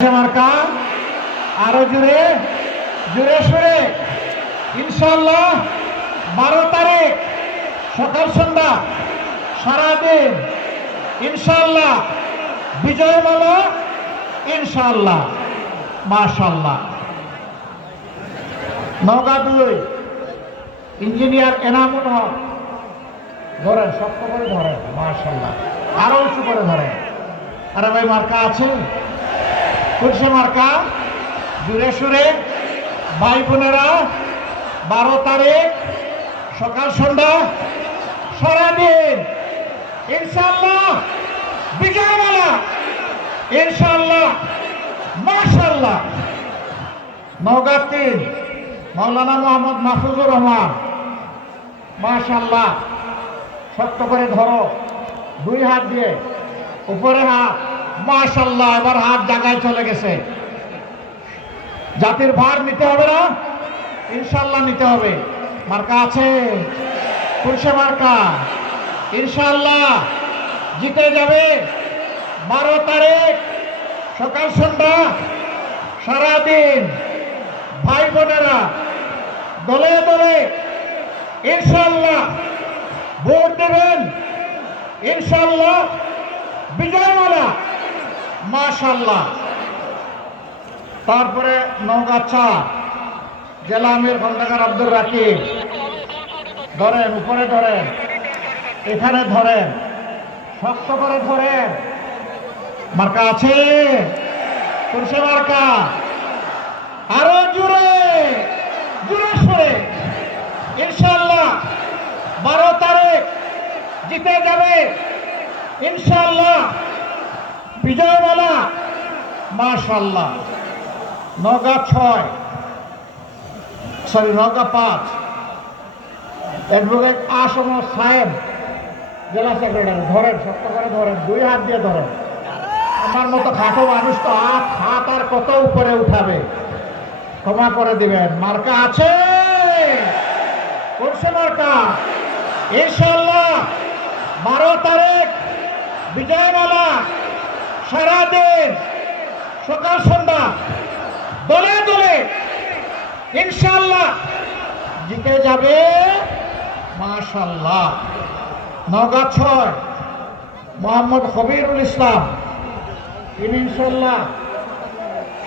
মার্কা আরো জোরে জোরে সুরে ইনশাআল্লাহ 12 তারিখ সকাল সন্ধ্যা সারাদিন ইনশাআল্লাহ বিজয় মালা ইনশাআল্লাহ মাশাআল্লাহ। নওগাঁ 2 ইঞ্জিনিয়ার এনামুল হক ধরেন, শক্ত করে ধরেন, মাশাআল্লাহ আরো উঁচু করে ধরেন। আরে ভাই মার্কা আছে, কুরসে মার্কা জুড়ে সুরে ভাই বোনেরা 12 তারিখ সকাল সন্ধ্যা সারাদিন ইনশাআল্লাহ বিজয় মালা ইনশাআল্লাহ মাশাআল্লাহ। নওগাঁ 3 মাওলানা মোহাম্মদ মাহফুজুর রহমান মাশাআল্লাহ, শক্ত করে ধরো, 2 হাত দিয়ে উপরে হাত, মাশাআল্লাহ এবার হাত জায়গায় চলে গেছে। জাতির ভার নিতে হবে না, ইনশাআল্লাহ নিতে হবে। মার্কা আছে, কুরসে মার্কা ইনশাআল্লাহ জিতে যাবে। 12 তারিখ সকাল সন্ধ্যা সারাদিন ভাই বোনেরা দলে দলে ইনশাআল্লাহ ভোট দেবেন, ইনশাআল্লাহ বিজয় মালা মাশাআল্লাহ। তারপরে নওগাঁ 4 জেলা আমির খন্দকার আব্দুর রাকিব ধরেন, উপরে ধরেন, এখানে ধরেন, শক্ত করে ধরেন। মার্কা আছে, কুরসে মার্কা আরো জোরে জোরে সরে ইনশাআল্লাহ 12 তারিখ জিতে যাবে ইনশাআল্লাহ বিজয় মালা মাশাআল্লাহ। নওগাঁ 5 অ্যাডভোকেট আসম সাহেব জেলা সেক্রেটারি ধরেন, শক্ত করে ধরেন, 2 হাত দিয়ে ধরেন। আমার মতো খাটো মানুষ তো হাত আর কত উপরে উঠাবে, ক্ষমা করে দিবেন। মার্কা আছে, কুরসে মার্কা ইনশাআল্লাহ 12 তারিখ বিজয় মালা সারাদিন সকাল সন্ধ্যা দলে দলে ইনশাআল্লাহ জিতে যাবে মাশাআল্লাহ। নওগাঁ 6 মোহাম্মদ খবিরুল ইসলাম ইনশাআল্লাহ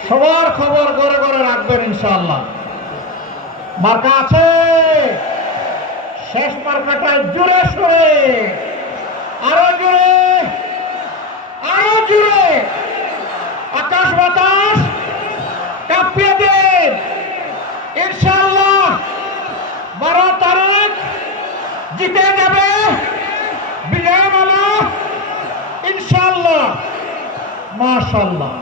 সবার খবর ঘরে ঘরে রাখবেন ইনশাআল্লাহ। মার্কা আছে, শেষ মার্কাটা জোরে সরে আরো জোরে আরো জোরে আকাশ বাতাস কাঁপিয়ে দেন ইনশাআল্লাহ। 12 তারিখ জিতে যাবে বিজয় মালা ইনশাআল্লাহ মাশাআল্লাহ।